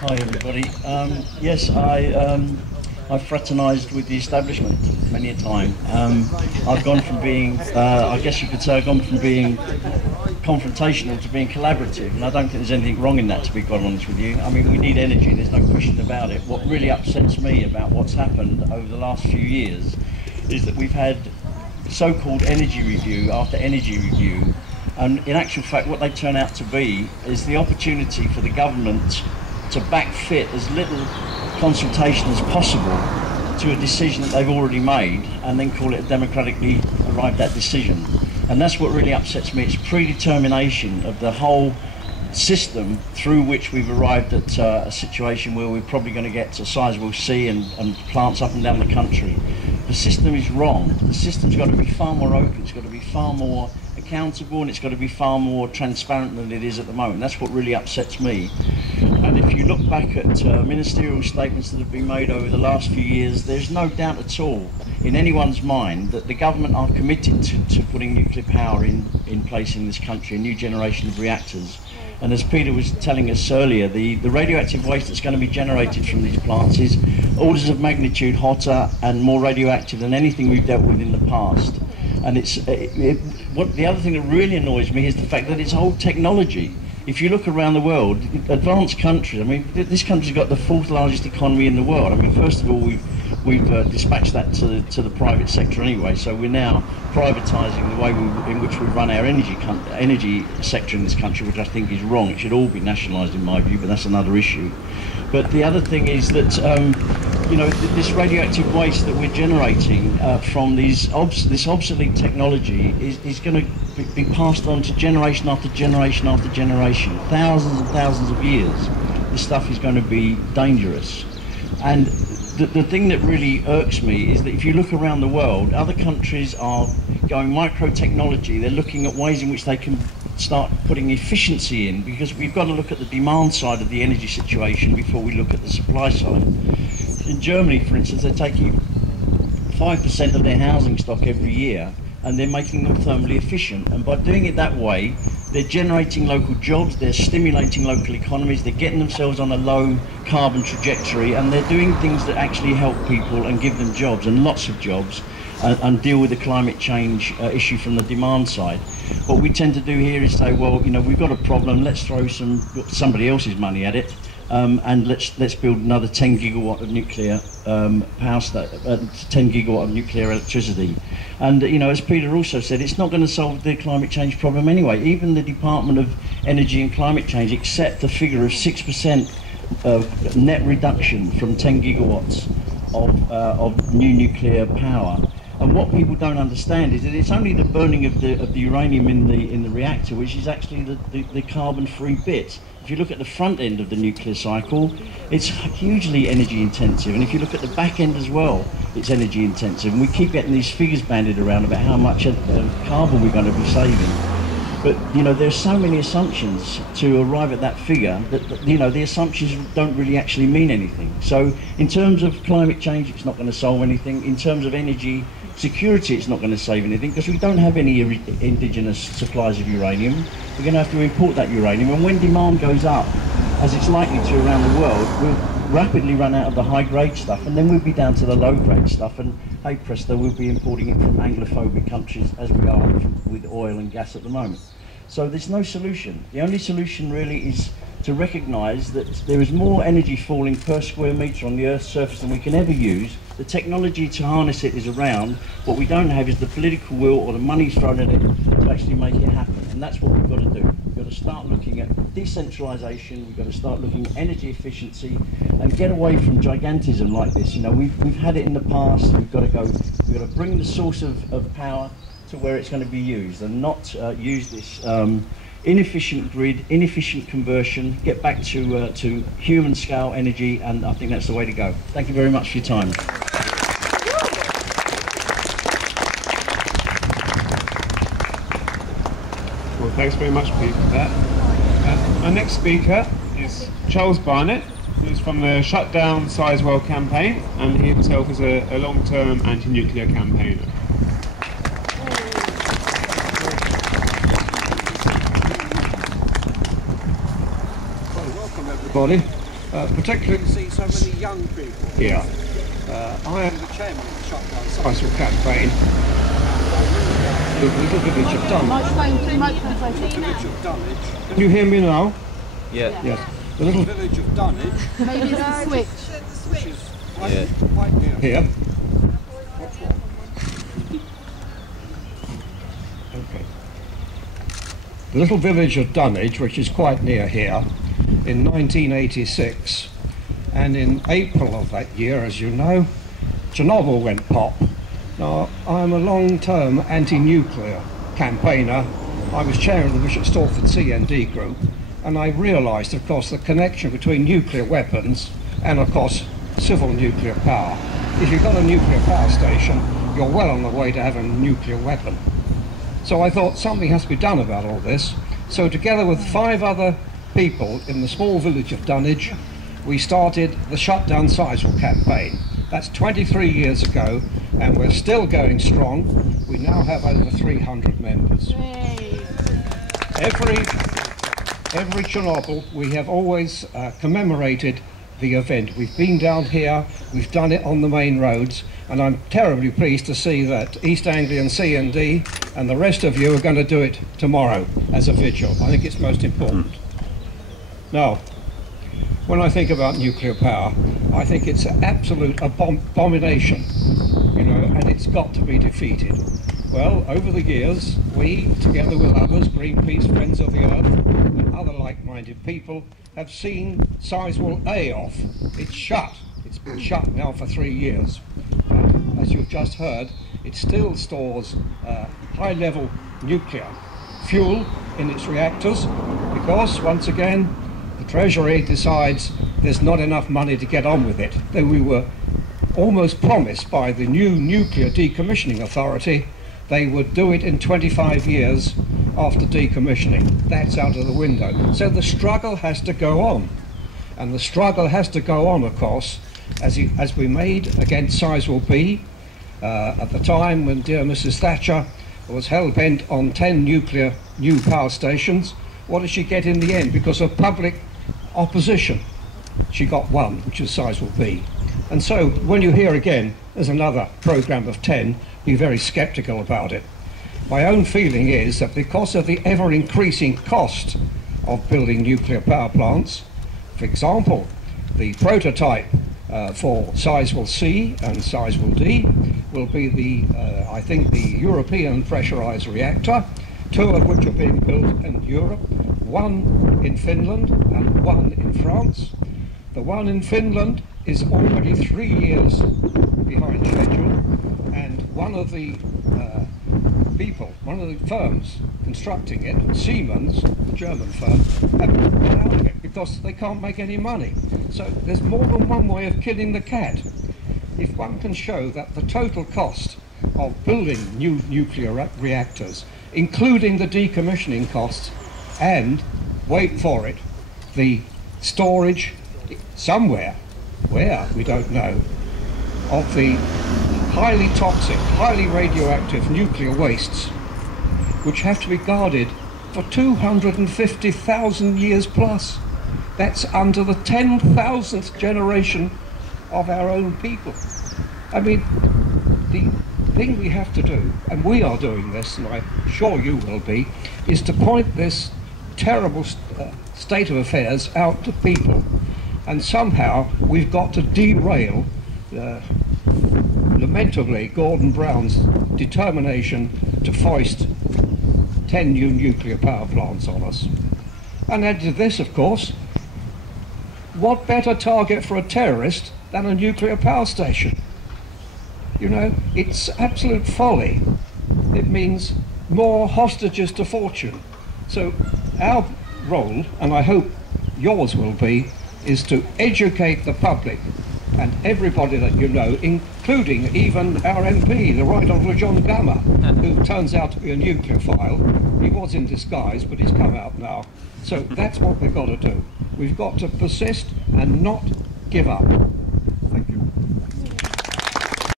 Hi everybody. Yes, I've fraternised with the establishment many a time. I've gone from being, I guess you could say, I've gone from being confrontational to being collaborative, and I don't think there's anything wrong in that, to be quite honest with you. I mean, we need energy, there's no question about it. What really upsets me about what's happened over the last few years is that we've had so-called energy review after energy review, and in actual fact what they turn out to be is the opportunity for the government to backfit as little consultation as possible to a decision that they've already made and then call it a democratically arrived at decision. And that's what really upsets me. It's predetermination of the whole system through which we've arrived at a situation where we're probably going to get to Sizewell C and plants up and down the country. The system is wrong. The system's got to be far more open, it's got to be far more accountable, and it's got to be far more transparent than it is at the moment. That's what really upsets me. And if you look back at ministerial statements that have been made over the last few years, there's no doubt at all in anyone's mind that the government are committed to putting nuclear power in place in this country, a new generation of reactors. And as Peter was telling us earlier, the radioactive waste that's going to be generated from these plants is orders of magnitude hotter and more radioactive than anything we've dealt with in the past. And the other thing that really annoys me is the fact that it's old technology. If you look around the world, advanced countries, I mean, this country's got the fourth largest economy in the world. I mean, first of all, we've dispatched that to the private sector anyway, so we're now privatising the way in which we run our energy sector in this country, which I think is wrong. It should all be nationalised in my view, but that's another issue. But the other thing is that, you know, this radioactive waste that we're generating from this obsolete technology is going to be passed on to generation after generation after generation. Thousands and thousands of years, this stuff is going to be dangerous. And the thing that really irks me is that if you look around the world, other countries are going micro-technology. They're looking at ways in which they can start putting efficiency in, because we've got to look at the demand side of the energy situation before we look at the supply side. In Germany, for instance, they're taking 5% of their housing stock every year and they're making them thermally efficient. And by doing it that way, they're generating local jobs, they're stimulating local economies, they're getting themselves on a low carbon trajectory, and they're doing things that actually help people and give them jobs, and lots of jobs, and deal with the climate change issue from the demand side. What we tend to do here is say, well, you know, we've got a problem, let's throw somebody else's money at it, and let's build another 10 gigawatt of nuclear power, 10 gigawatt of nuclear electricity. And you know, as Peter also said, it's not going to solve the climate change problem anyway. Even the Department of Energy and Climate Change accept the figure of 6% of net reduction from 10 gigawatts of new nuclear power. And what people don't understand is that it's only the burning of the uranium in the reactor which is actually the carbon-free bit. If you look at the front end of the nuclear cycle, it's hugely energy intensive, and if you look at the back end as well, it's energy intensive. And we keep getting these figures bandied around about how much carbon we're going to be saving. But you know, there's so many assumptions to arrive at that figure that you know, the assumptions don't really actually mean anything. So in terms of climate change, it's not going to solve anything. In terms of energy security, it's not going to save anything, because we don't have any indigenous supplies of uranium. We're going to have to import that uranium, and when demand goes up, as it's likely to around the world, we'll rapidly run out of the high-grade stuff, and then we'll be down to the low-grade stuff, and hey presto, we'll be importing it from Anglophobic countries as we are with oil and gas at the moment. So there's no solution. The only solution really is to recognise that there is more energy falling per square metre on the Earth's surface than we can ever use. The technology to harness it is around. What we don't have is the political will or the money thrown at it to actually make it happen. And that's what we've got to do. We've got to start looking at decentralisation, we've got to start looking at energy efficiency and get away from gigantism like this. You know, we've had it in the past, we've got to bring the source of power to where it's going to be used, and not use this inefficient grid, inefficient conversion, get back to human scale energy, and I think that's the way to go. Thank you very much for your time. Well, thanks very much, Pete, for that. Our next speaker is Charles Barnett, who's from the Shutdown Sizewell campaign, and he himself is a long-term anti-nuclear campaigner. Everybody. particularly see so many young people here. I am the chairman of the Shutdown Sizewell campaign. The little village of Dunwich. Can you hear me now? Yeah. Yes. The little village of Dunwich. Maybe it's a switch. Which is quite near here. What's wrong? Okay. The little village of Dunwich, which is quite near here, in 1986, and in April of that year, as you know, Chernobyl went pop. Now, I'm a long-term anti-nuclear campaigner. I was chair of the Bishop Stortford C&D group, and I realised, of course, the connection between nuclear weapons and, of course, civil nuclear power. If you've got a nuclear power station, you're well on the way to having a nuclear weapon. So I thought something has to be done about all this. So together with 5 other people in the small village of Dunwich, we started the Shutdown Sizewell campaign. That's 23 years ago, and we're still going strong. We now have over 300 members. Every Chernobyl, we have always commemorated the event. We've been down here, we've done it on the main roads, and I'm terribly pleased to see that East Anglian C&D and the rest of you are going to do it tomorrow as a vigil. I think it's most important. Now, when I think about nuclear power, I think it's an absolute abomination, you know, and it's got to be defeated. Well, over the years, we, together with others, Greenpeace, Friends of the Earth, and other like-minded people, have seen Sizewell A off. It's shut. It's been shut now for 3 years. As you've just heard, it still stores high-level nuclear fuel in its reactors because, once again, the Treasury decides there's not enough money to get on with it. Though we were almost promised by the new Nuclear Decommissioning Authority they would do it in 25 years after decommissioning. That's out of the window. So the struggle has to go on. And the struggle has to go on, of course, as we made against Sizewell B at the time when dear Mrs. Thatcher was hell-bent on 10 nuclear new power stations. What did she get in the end? Because of public opposition, she got 1, which is Sizewell B. And so when you hear again there's another programme of 10, be very sceptical about it. My own feeling is that because of the ever-increasing cost of building nuclear power plants, for example, the prototype for Sizewell C and Sizewell D will be the, I think, the European pressurised reactor, 2 of which are being built in Europe, 1 in Finland and 1 in France. The one in Finland is already 3 years behind schedule, and one of the firms constructing it, Siemens, the German firm, have pulled out of it because they can't make any money. So there's more than one way of killing the cat. If one can show that the total cost of building new nuclear reactors, including the decommissioning costs, and, wait for it, the storage somewhere, where we don't know, of the highly toxic, highly radioactive nuclear wastes, which have to be guarded for 250,000 years plus. That's under the 10,000th generation of our own people. I mean, the thing we have to do, and we are doing this, and I'm sure you will be, is to point this terrible state of affairs out to people. And somehow we've got to derail, lamentably, Gordon Brown's determination to foist 10 new nuclear power plants on us. And add to this, of course, what better target for a terrorist than a nuclear power station? You know, it's absolute folly. It means more hostages to fortune. So our role, and I hope yours will be, is to educate the public and everybody that you know, including even our MP, the Right Honourable John Gummer, who turns out to be a nucleophile. He was in disguise, but he's come out now. So that's what we've got to do. We've got to persist and not give up.